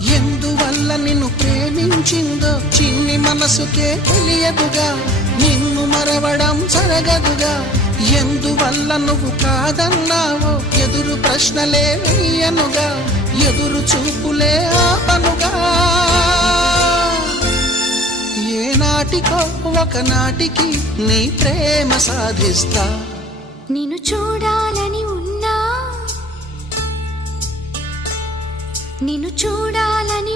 ఎందువల్ల నిన్ను ప్రేమించిందో చిన్ని మనసుకే తెలియదుగా, నిన్ను మరవడం జరగదుగా. ఎందువల్ల నువ్వు కాదన్నావో ఎదురు ప్రశ్నలే వేయనుగా, ఎదురు చూపులే ఆపనుగా. ఏనాటికో ఒకనాటికి నీ ప్రేమ సాధిస్తా. నిన్ను చూడాలని ఉన్నా, నిన్ను చూడాలని